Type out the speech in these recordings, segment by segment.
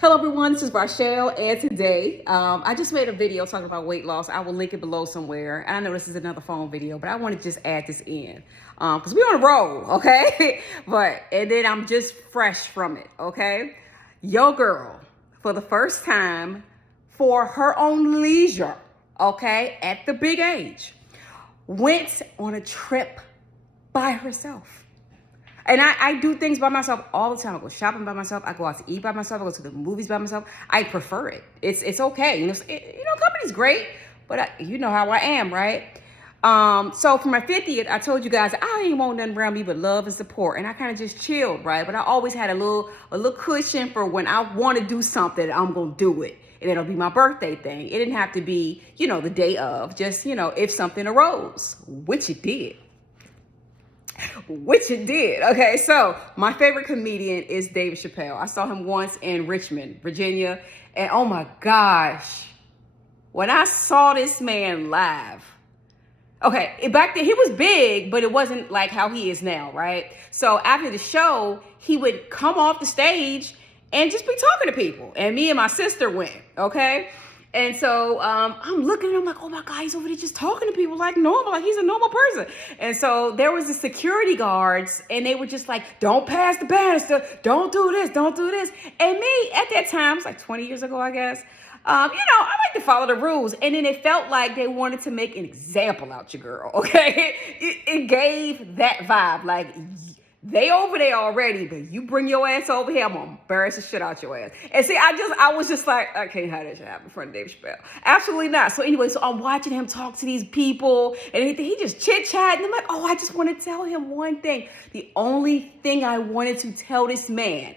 Hello everyone, this is Rachelle, and today I just made a video talking about weight loss. I will link it below somewhere. And I know this is another phone video, but I want to just add this in because we're on a roll, okay? And then I'm just fresh from it, okay? Yo girl, for the first time, for her own leisure, okay, at the big age, went on a trip by herself. And I do things by myself all the time. I go shopping by myself. I go out to eat by myself. I go to the movies by myself. I prefer it. It's okay. Company's great, but you know how I am, right? So for my 50th, I told you guys I ain't want nothing around me but love and support, and I kind of just chilled, right? But I always had a little cushion for when I want to do something, I'm gonna do it, and it'll be my birthday thing. It didn't have to be, the day of. Just if something arose, which it did. Okay, so my favorite comedian is David Chappelle. I saw him once in Richmond, Virginia, and oh my gosh, when I saw this man live, okay, back then he was big, but it wasn't like how he is now, right? So after the show, he would come off the stage and just be talking to people, and me and my sister went, okay? And so I'm looking and I'm like, oh my God, he's over there just talking to people like normal, like he's a normal person. And so there was the security guards, and they were just like, don't pass the banister, don't do this, don't do this. And me at that time, it's like 20 years ago, I guess, I like to follow the rules. And then it felt like they wanted to make an example out your girl, okay? It gave that vibe, like, they over there already, but you bring your ass over here, I'm gonna embarrass the shit out your ass. And see, I was just like, I can't have that shit happen in front of David Chappelle. Absolutely not. So anyway, so I'm watching him talk to these people, and he just chit-chatting. I'm like, oh, I just want to tell him one thing. The only thing I wanted to tell this man,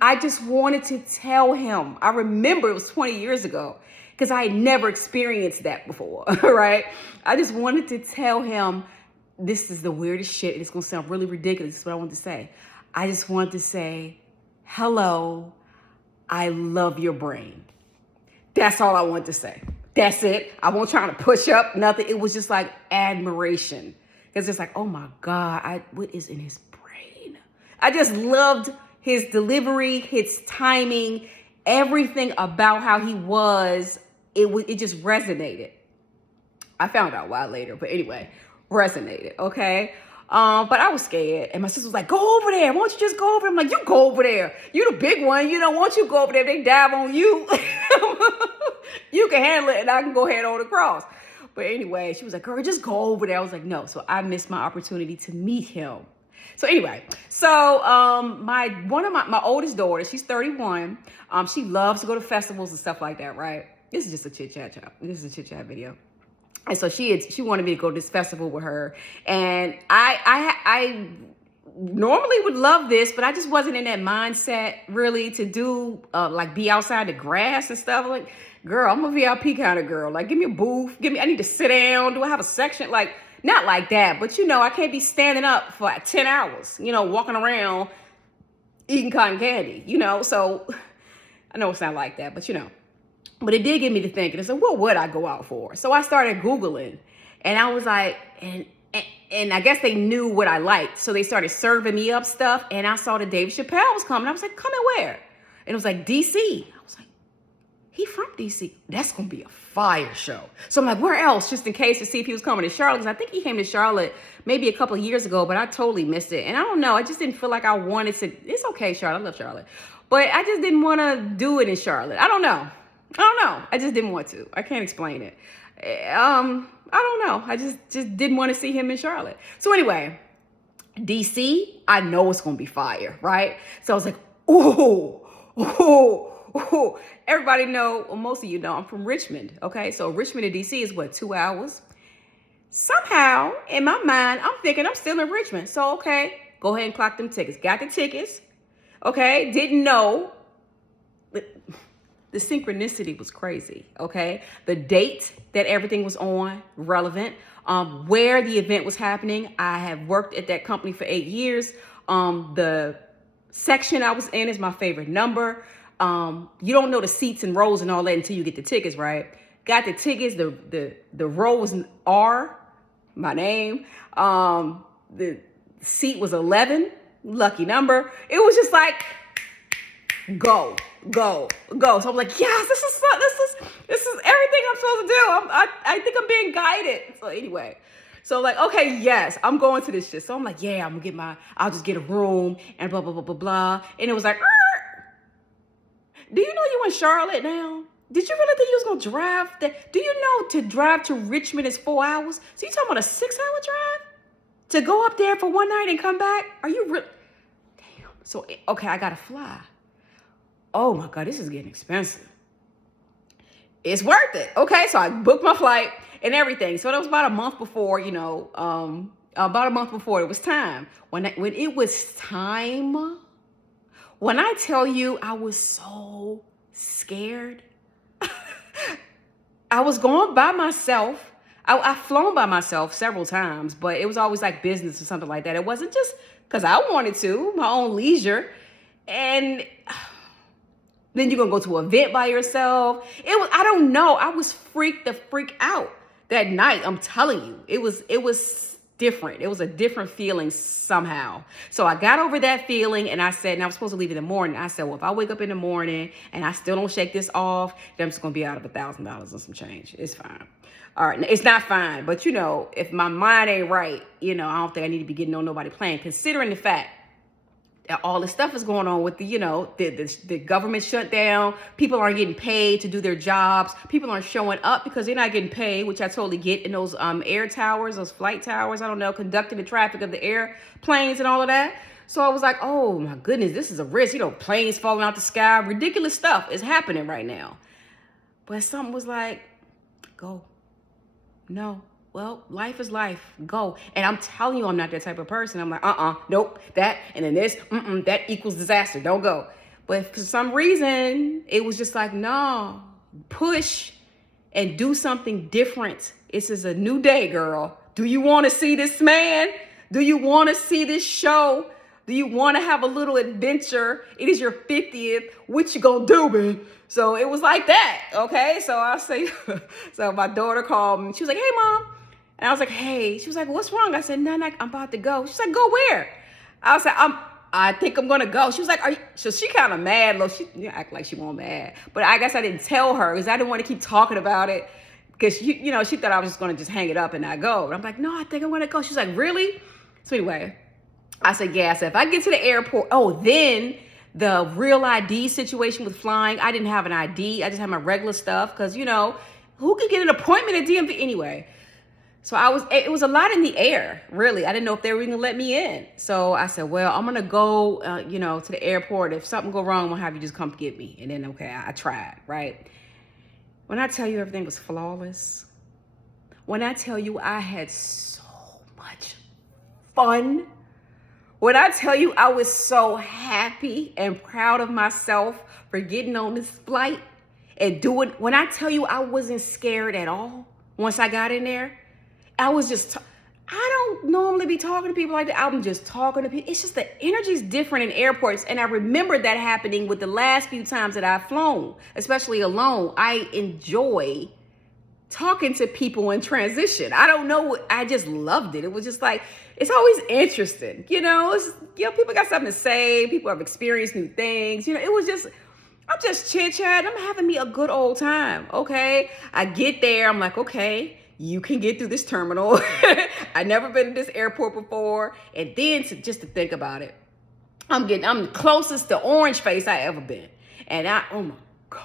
I just wanted to tell him. I remember it was 20 years ago, because I had never experienced that before, right? I just wanted to tell him, this is the weirdest shit, and it's gonna sound really ridiculous. That's what I want to say. I just want to say, hello, I love your brain. That's all I want to say. That's it. I wasn't trying to push up, nothing. It was just like admiration. It's just like, oh my God, what is in his brain? I just loved his delivery, his timing, everything about how he was. It just resonated. I found out why later, but anyway, resonated, okay? But I was scared, and my sister was like, go over there. Why don't you just go over there? I'm like, you go over there. You the big one. Why don't you go over there? If they dive on you, you can handle it, and I can go head on across. But anyway, she was like, girl, just go over there. I was like, no. So I missed my opportunity to meet him. So anyway, one of my oldest daughter, she's 31. She loves to go to festivals and stuff like that, right? This is just a chit-chat, y'all. This is a chit-chat video. And so she wanted me to go to this festival with her. And I normally would love this, but I just wasn't in that mindset really to do, like be outside the grass and stuff. Like, girl, I'm a VIP kind of girl. Like, give me a booth. I need to sit down. Do I have a section? Like, not like that. But, I can't be standing up for 10 hours, walking around eating cotton candy, So I know it's not like that, but But it did get me to thinking. I said, what would I go out for? So I started Googling, and I was like, and I guess they knew what I liked. So they started serving me up stuff, and I saw that David Chappelle was coming. I was like, coming where? And it was like, D.C. I was like, he from D.C. That's going to be a fire show. So I'm like, where else? Just in case to see if he was coming to Charlotte. Because I think he came to Charlotte maybe a couple of years ago, but I totally missed it. And I don't know. I just didn't feel like I wanted to. It's okay, Charlotte. I love Charlotte. But I just didn't want to do it in Charlotte. I don't know. I just didn't want to. I can't explain it. I don't know. I just didn't want to see him in Charlotte. So anyway, DC, I know it's going to be fire, right? So I was like, ooh. Everybody know, well, most of you know, I'm from Richmond, okay? So Richmond to DC is what, 2 hours? Somehow, in my mind, I'm thinking I'm still in Richmond. So, okay, go ahead and clock them tickets. Got the tickets, okay? Didn't know. The synchronicity was crazy, okay? The date that everything was on, relevant. Where the event was happening. I have worked at that company for 8 years. The section I was in is my favorite number. You don't know the seats and rows and all that until you get the tickets, right? Got the tickets, the row was R, my name. The seat was 11, lucky number. It was just like, go, go, go. So I'm like, yes, this is everything I'm supposed to do. I think I'm being guided. So anyway, so like, okay, yes, I'm going to this shit. So I'm like, yeah, I'll just get a room and blah, blah, blah, blah, blah. And it was like, do you know you in Charlotte now? Did you really think you was gonna drive that? Do you know to drive to Richmond is 4 hours? So you talking about a 6-hour drive? To go up there for one night and come back? Are you real? Damn. So, okay, I gotta fly. Oh my God, this is getting expensive. It's worth it. Okay, so I booked my flight and everything. So that was about a month before, about a month before it was time. When it was time, when I tell you I was so scared, I was going by myself. I've flown by myself several times, but it was always like business or something like that. It wasn't just because I wanted to, my own leisure. And then you're going to go to an event by yourself. I don't know. I was freaked the freak out that night. I'm telling you, it was different. It was a different feeling somehow. So I got over that feeling and I said, and I was supposed to leave in the morning. I said, well, if I wake up in the morning and I still don't shake this off, then I'm just going to be out of $1,000 and some change. It's fine. All right. It's not fine. But if my mind ain't right, I don't think I need to be getting on nobody plane, considering the fact that all this stuff is going on with the government shutdown. People aren't getting paid to do their jobs. People aren't showing up because they're not getting paid, which I totally get, in those air towers, those flight towers, I don't know, conducting the traffic of the airplanes and all of that. So I was like, oh my goodness, this is a risk. Planes falling out the sky. Ridiculous stuff is happening right now. But something was like, go. No. Well, life is life. Go. And I'm telling you, I'm not that type of person. I'm like, nope, that, and then this, that equals disaster. Don't go. But for some reason, it was just like, no, push and do something different. This is a new day, girl. Do you want to see this man? Do you want to see this show? Do you want to have a little adventure? It is your 50th. What you gonna do, man? So it was like that. Okay. So I say, so my daughter called me. She was like, hey, Mom. And I was like, hey. She was like, what's wrong? I said, no, I'm about to go. She's like, go where? I was like, I think I'm gonna go. She was like, are you? So she kind of mad. She act like she wasn't mad. But I guess I didn't tell her because I didn't want to keep talking about it. Because she thought I was just gonna just hang it up and not go. And I'm like, no, I think I'm gonna go. She's like, really? So anyway, I said, yeah. I said, if I get to the airport, then the real ID situation with flying, I didn't have an ID. I just had my regular stuff because, who could get an appointment at DMV anyway? So it was a lot in the air, really. I didn't know if they were going to let me in. So I said, well, I'm going to go, to the airport. If something go wrong, I'm going to have you just come get me. And then, okay, I tried, right? When I tell you everything was flawless, when I tell you I had so much fun, when I tell you I was so happy and proud of myself for getting on this flight and doing, when I tell you I wasn't scared at all once I got in there, I was just, I don't normally be talking to people like that. I'm just talking to people. It's just the energy's different in airports. And I remember that happening with the last few times that I've flown, especially alone. I enjoy talking to people in transition. I don't know. I just loved it. It was just like, it's always interesting. People got something to say. People have experienced new things. It was just, I'm just chit-chatting. I'm having me a good old time. Okay. I get there. I'm like, okay, you can get through this terminal. I've never been to this airport before. And then just to think about it, I'm the closest to orange face I ever been. And oh my God,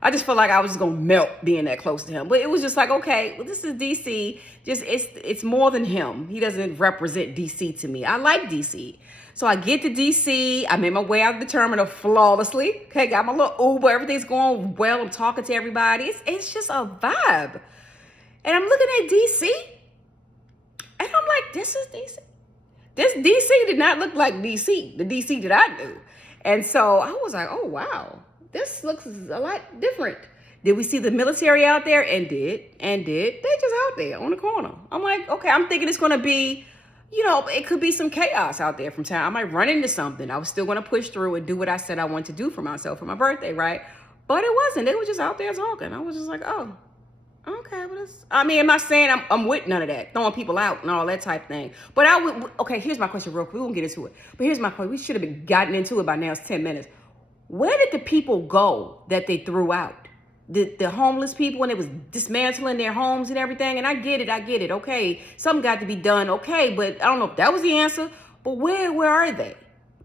I just felt like I was just going to melt being that close to him. But it was just like, okay, well, this is DC. Just it's more than him. He doesn't represent DC to me. I like DC. So I get to DC. I made my way out of the terminal flawlessly. Okay, got my little Uber. Everything's going well. I'm talking to everybody. It's just a vibe. And I'm looking at DC. And I'm like, this is DC. This DC did not look like DC, the DC that I knew. And so I was like, oh, wow, this looks a lot different. Did we see the military out there? And did. They just out there on the corner. I'm like, okay, I'm thinking it's going to be, it could be some chaos out there from time. I might run into something. I was still going to push through and do what I said I wanted to do for myself for my birthday, right? But it wasn't. They were just out there talking. I was just like, oh. Okay, well, I'm not saying I'm with none of that, throwing people out and all that type thing. But okay, here's my question real quick. We won't get into it. But here's my question. We should have been gotten into it by now. It's 10 minutes. where did the people go that they threw out? The homeless people, when they was dismantling their homes and everything. And I get it. Okay, something got to be done. Okay, but I don't know if that was the answer. But where are they?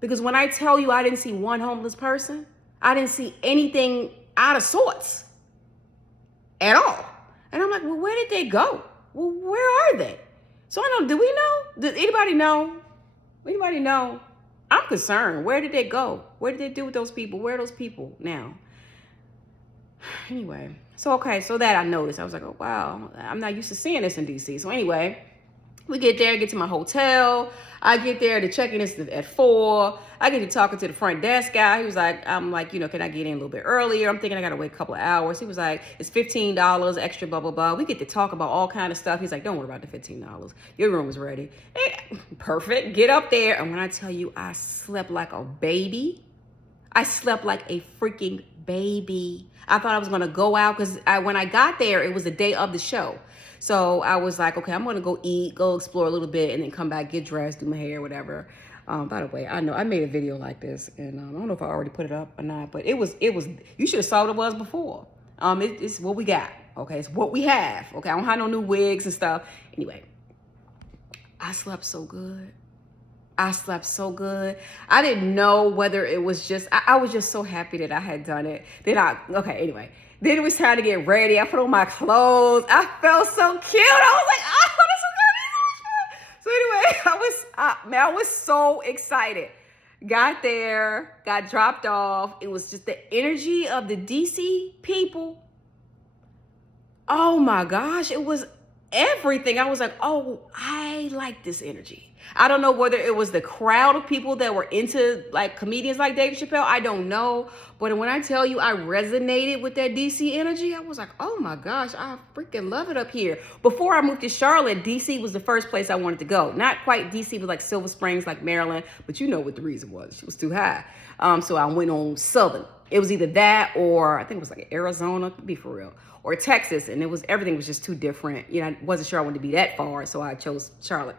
Because when I tell you I didn't see one homeless person, I didn't see anything out of sorts at all. And I'm like, well, where did they go? Well, where are they? So I don't know, do we know? Does anybody know? Anybody know? I'm concerned. Where did they go? What did they do with those people? Where are those people now? Anyway, so that I noticed. I was like, oh, wow, I'm not used to seeing this in D.C. So anyway, we get to my hotel. I get there, the check-in is at 4. I get to talking to the front desk guy. He was like, I'm like, can I get in a little bit earlier? I'm thinking I got to wait a couple of hours. He was like, it's $15 extra, blah, blah, blah. We get to talk about all kind of stuff. He's like, don't worry about the $15. Your room is ready. Hey, perfect. Get up there. And when I tell you, I slept like a baby. I slept like a freaking baby. I thought I was going to go out because when I got there, it was the day of the show. So I was like, okay, I'm going to go eat, go explore a little bit, and then come back, get dressed, do my hair, whatever. By the way, I know I made a video like this, and I don't know if I already put it up or not, but it was, you should have saw what it was before. It's what we got. Okay. It's what we have. Okay. I don't have no new wigs and stuff. Anyway, I slept so good. I didn't know whether it was just, I was just so happy that I had done it. Anyway. Then it was time to get ready. I put on my clothes. I felt so cute. I was like, oh, that's so good. So anyway, I was so excited. Got there, got dropped off. It was just the energy of the DC people. Oh my gosh, it was everything. I was like, oh, I like this energy. I don't know whether it was the crowd of people that were into like comedians like Dave Chappelle. I don't know. But when I tell you I resonated with that DC energy, I was like, oh my gosh, I freaking love it up here. Before I moved to Charlotte, DC was the first place I wanted to go. Not quite DC, but like Silver Springs, like Maryland. But you know what the reason was. She was too high. So I went on Southern. It was either that or I think it was like Arizona, to be for real, or Texas. And everything was just too different. I wasn't sure I wanted to be that far. So I chose Charlotte.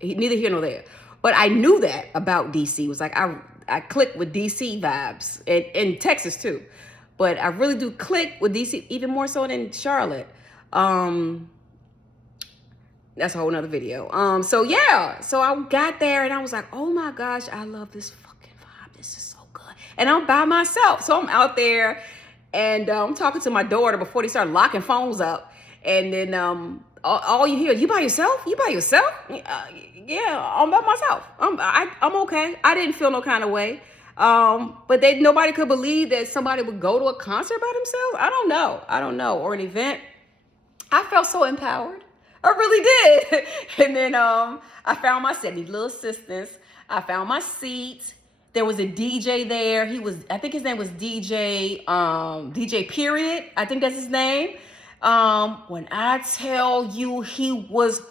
Neither here nor there. But I knew that about DC. It was like I click with DC vibes and Texas too. But I really do click with DC even more so than Charlotte. That's a whole nother video. So I got there and I was like, oh my gosh, I love this fucking vibe. This is so good. And I'm by myself. So I'm out there and I'm talking to my daughter before they start locking phones up. And then all you hear, you by yourself? You by yourself? Yeah, I'm by myself. I'm okay. I didn't feel no kind of way. But nobody could believe that somebody would go to a concert by themselves. I don't know. Or an event. I felt so empowered. I really did. And then I found my seat. Little assistants. I found my seat. There was a DJ there. I think his name was DJ Period. I think that's his name. When I tell you he was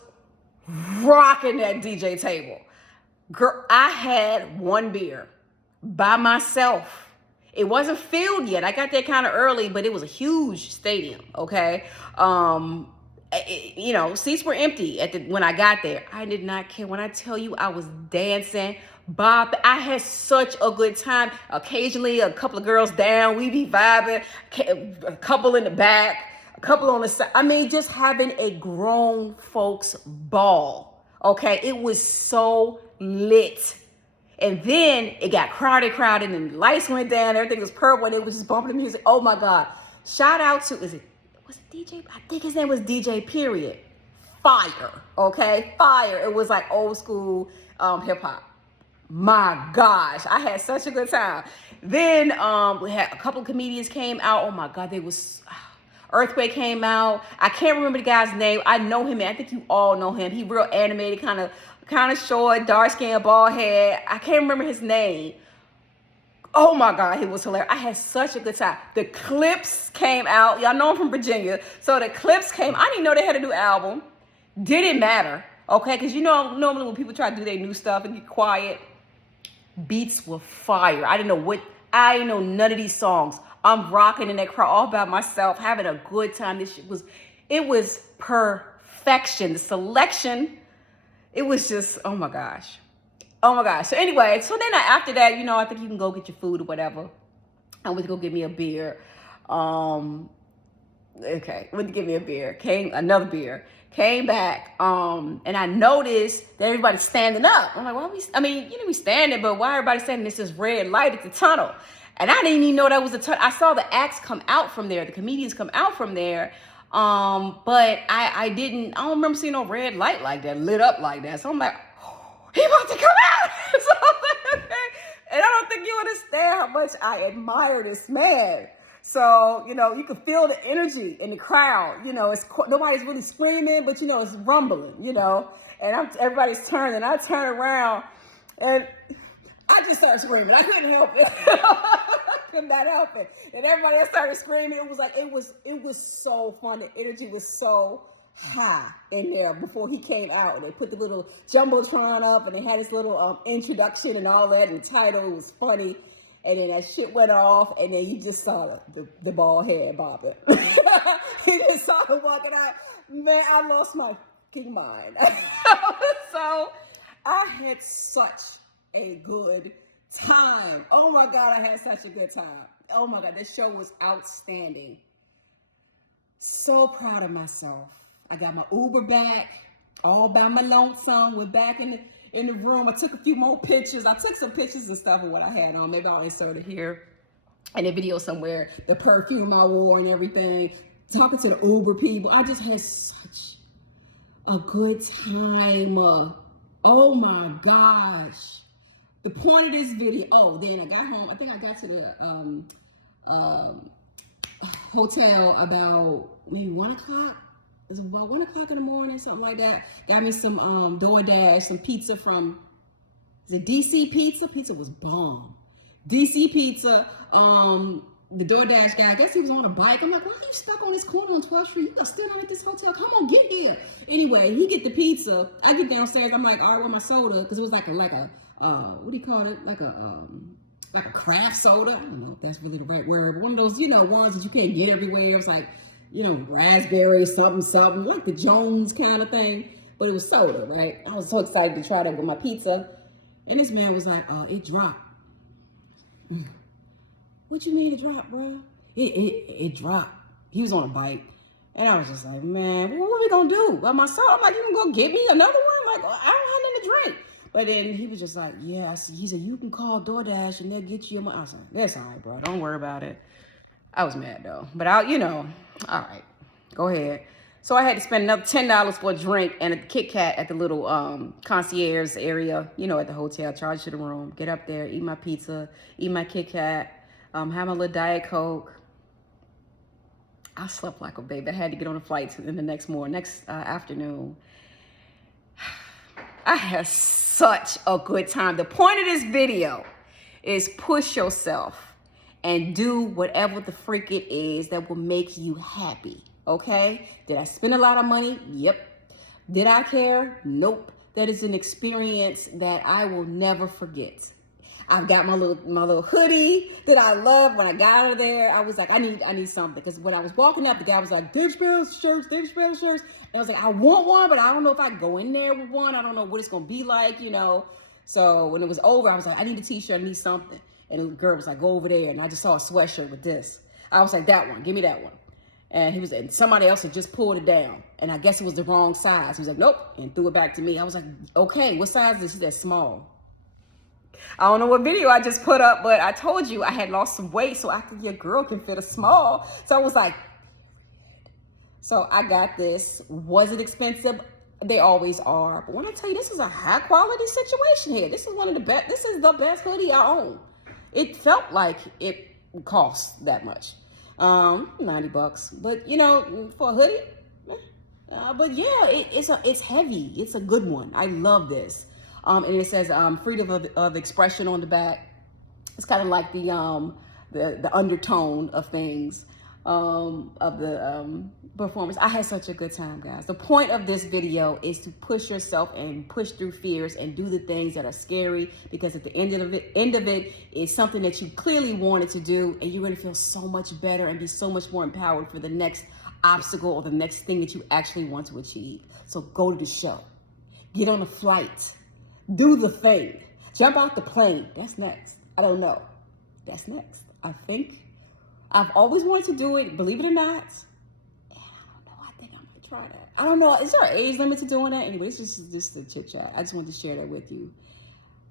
rocking that DJ table. Girl, I had one beer by myself. It wasn't filled yet. I got there kind of early, but it was a huge stadium, okay? Seats were empty when I got there. I did not care. When I tell you I was dancing, bopping, I had such a good time. Occasionally, a couple of girls down, we be vibing, a couple in the back, a couple on the side. I mean, just having a grown folks ball, okay? It was so lit. And then it got crowded, and the lights went down, everything was purple, and it was just bumping the music. Oh my God. Shout out to, was it DJ? I think his name was DJ Period. Fire, okay? Fire. It was like old school hip hop. My gosh, I had such a good time. Then we had a couple of comedians came out. Oh my God, Earthquake came out. I can't remember the guy's name. I know him, and I think you all know him. He real animated, kind of short, dark skin, bald head. I can't remember his name. Oh my God, he was hilarious. I had such a good time. The Clips came out. Y'all know I'm from Virginia. So the Clips came. I didn't know they had a new album. Didn't matter, okay? Because normally when people try to do their new stuff and get quiet, beats were fire. I didn't know none of these songs. I'm rocking in that crowd all by myself, having a good time. It was perfection. The selection, it was just, oh my gosh. Oh my gosh. So anyway, so then after that, I think you can go get your food or whatever. I went to go get me a beer. Okay, went to get me a beer. Another beer. Came back. And I noticed that everybody's standing up. I'm like, why are we standing, but why everybody standing? It's this red light at the tunnel. And I didn't even know that was a tunnel. I saw the acts come out from there, the comedians come out from there. But I don't remember seeing no red light like that, lit up like that. So I'm like, he about to come out. So I'm like, okay. And I don't think you understand how much I admire this man. So, you can feel the energy in the crowd. Nobody's really screaming, but, it's rumbling, and everybody's turning. I turn around and I just started screaming. I couldn't help it. I could not help it. And everybody else started screaming. It was so fun. The energy was so high in there before he came out. They put the little Jumbotron up and they had his little introduction and all that, and the title. It was funny. And then that shit went off, and then you just saw the bald head bobbing. You just saw him walking out. Man, I lost my fucking mind. So I had such a good time. Oh my God, I had such a good time. Oh my God, this show was outstanding. So proud of myself. I got my Uber back, all by my lonesome. We're back in the room. I took a few more pictures. I took some pictures and stuff of what I had on. Maybe I'll insert it here in a video somewhere. The perfume I wore and everything. Talking to the Uber people. I just had such a good time. Oh my gosh. The point of this video, then I got home. I think I got to the hotel about maybe 1 o'clock. It was about 1 o'clock in the morning, something like that. Got me some DoorDash, some pizza from, is it DC Pizza? Pizza was bomb. DC Pizza, the DoorDash guy, I guess he was on a bike. I'm like, why are you stuck on this corner on 12th Street? You still not at this hotel? Come on, get here. Anyway, he get the pizza. I get downstairs. I'm like, all right, with my soda, because it was like a what do you call it? Like a craft soda. I don't know if that's really the right word, but one of those, ones that you can't get everywhere. It's like, raspberry, something, like the Jones kind of thing. But it was soda, right? I was so excited to try that with my pizza. And this man was like, it dropped. What you mean it dropped, bro? It dropped. He was on a bike. And I was just like, man, what are we going to do? By myself? I'm like, you can go get me another one? Like, I don't have nothing to drink. But then he was just like, yeah. He said, you can call DoorDash and they'll get you. I was like, that's all right, bro. Don't worry about it. I was mad though, but all right, go ahead. So I had to spend another $10 for a drink and a Kit Kat at the little concierge area, at the hotel, charge to the room, get up there, eat my pizza, eat my Kit Kat, have my little Diet Coke. I slept like a baby. I had to get on a flight in the next afternoon. I had such a good time. The point of this video is push yourself and do whatever the freak it is that will make you happy, okay? Did I spend a lot of money? Yep. Did I care? Nope. That is an experience that I will never forget. I've got my little hoodie that I love. When I got out of there, I was like, I need something. Because when I was walking up, the guy was like, Dave Chappelle shirts. And I was like, I want one, but I don't know if I can go in there with one. I don't know what it's going to be like, So when it was over, I was like, I need a t-shirt. I need something. And the girl was like, go over there. And I just saw a sweatshirt with this. I was like, that one, give me that one. And somebody else had just pulled it down. And I guess it was the wrong size. He was like, nope, and threw it back to me. I was like, okay, what size is this? She said, small. I don't know what video I just put up, but I told you I had lost some weight, so I think your girl can fit a small. So I was like, so I got this. Was it expensive? They always are. But when I tell you, this is a high quality situation here. This is one of the best. This is the best hoodie I own. It felt like it cost that much, $90. But for a hoodie, but yeah, it's heavy. It's a good one. I love this. And it says freedom of expression on the back. It's kind of like the undertone of things of the performance. I had such a good time, guys. The point of this video is to push yourself and push through fears and do the things that are scary, because at the end of it is something that you clearly wanted to do, and you're going to feel so much better and be so much more empowered for the next obstacle or the next thing that you actually want to achieve. So go to the show, get on a flight, do the thing. Jump out the plane. That's next. I don't know. That's next. I think I've always wanted to do it, believe it or not. And I don't know. I think I'm going to try that. I don't know. Is there an age limit to doing that? Anyway, this is just a chit chat. I just wanted to share that with you.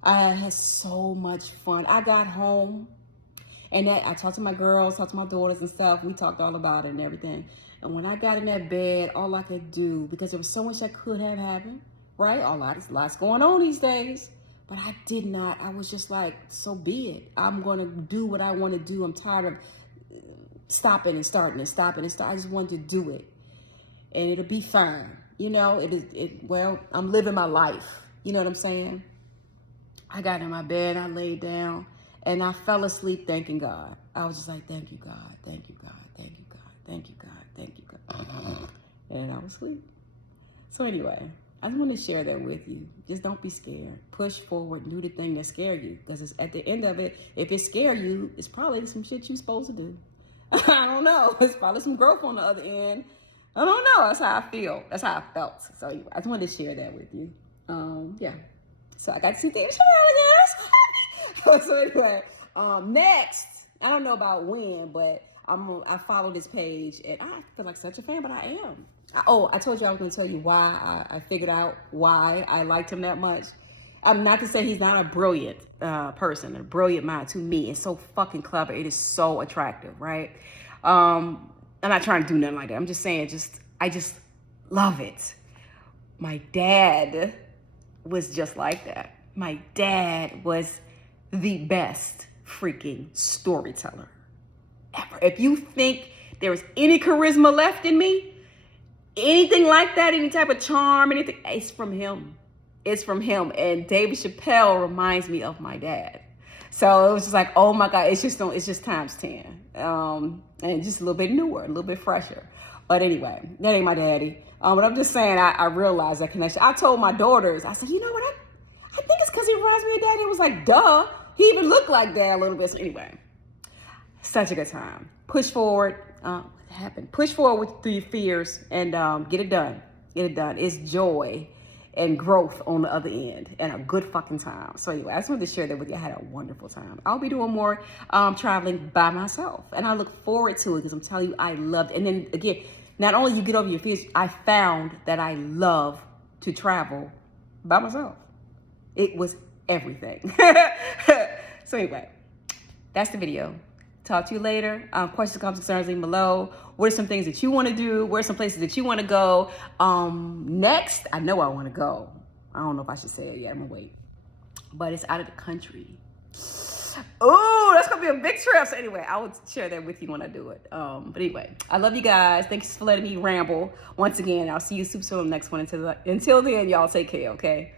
I had so much fun. I got home and I talked to my girls, talked to my daughters and stuff. We talked all about it and everything. And when I got in that bed, all I could do, because there was so much that could have happened, right? Lots going on these days. But I did not. I was just like, so be it. I'm going to do what I want to do. I'm tired of stopping and starting and stopping and starting. I just wanted to do it. And it'll be fine. You know, well, I'm living my life. You know what I'm saying? I got in my bed, I laid down, and I fell asleep thanking God. I was just like, thank you, God. Thank you, God. Thank you, God. Thank you, God. Thank you, God. And I was asleep. So anyway, I just want to share that with you. Just don't be scared. Push forward and do the thing that scares you. Because it's at the end of it, if it scares you, it's probably some shit you're supposed to do. I don't know. It's probably some growth on the other end. I don't know. That's how I feel. That's how I felt. So anyway, I just wanted to share that with you. Yeah. So I got to see David Chappelle again. So anyway, next, I don't know about when, but I follow this page and I feel like such a fan, but I am. I told you I was going to tell you why I figured out why I liked him that much. I'm not to say he's not a brilliant person, a brilliant mind. To me, it's so fucking clever. It is so attractive, right? I'm not trying to do nothing like that. I'm just saying, I just love it. My dad was just like that. My dad was the best freaking storyteller ever. If you think there was any charisma left in me, anything like that, any type of charm, anything, it's from him. It's from him. And David Chappelle reminds me of my dad. So it was just like, oh my God, it's just times 10. And just a little bit newer, a little bit fresher. But anyway, that ain't my daddy. But I'm just saying, I realized that connection. I told my daughters, I said, you know what? I think it's because he reminds me of Daddy. It was like, duh. He even looked like Dad a little bit. So anyway, such a good time. Push forward. What happened? Push forward through your fears and get it done. Get it done. It's joy and growth on the other end and a good fucking time. So anyway, I just wanted to share that with you. I had a wonderful time. I'll be doing more traveling by myself. And I look forward to it because I'm telling you, I loved it. And then again, not only you get over your fears, I found that I love to travel by myself. It was everything. So anyway, that's the video. Talk to you later. Questions, comments, concerns, leave them below. What are some things that you want to do? Where are some places that you want to go? Next, I know I want to go. I don't know if I should say it yet. I'm going to wait. But it's out of the country. Oh, that's going to be a big trip. So anyway, I will share that with you when I do it. But anyway, I love you guys. Thanks for letting me ramble. Once again, I'll see you super soon on the next one. Until then, y'all take care, okay?